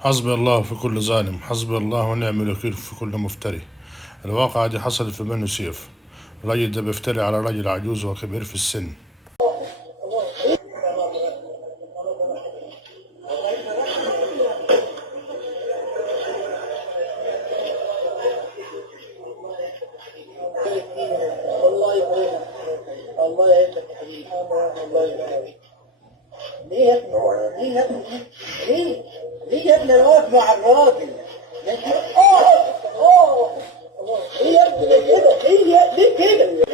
حسبي الله في كل ظالم، حسبي الله ونعم الوكيل في كل مفتري. الواقعة دي حصلت في بني سيف. الراجل ده بيفتري على راجل عجوز وكبير في السن. الله يعينك، الله يعينك يا حبيبي، الله يعينك. ليه يا ابني؟ ليه يا ابني؟ ليه؟ ليه يا ابني انا واقف مع الراجل؟ ليه يا ابني كده؟ ليه كده؟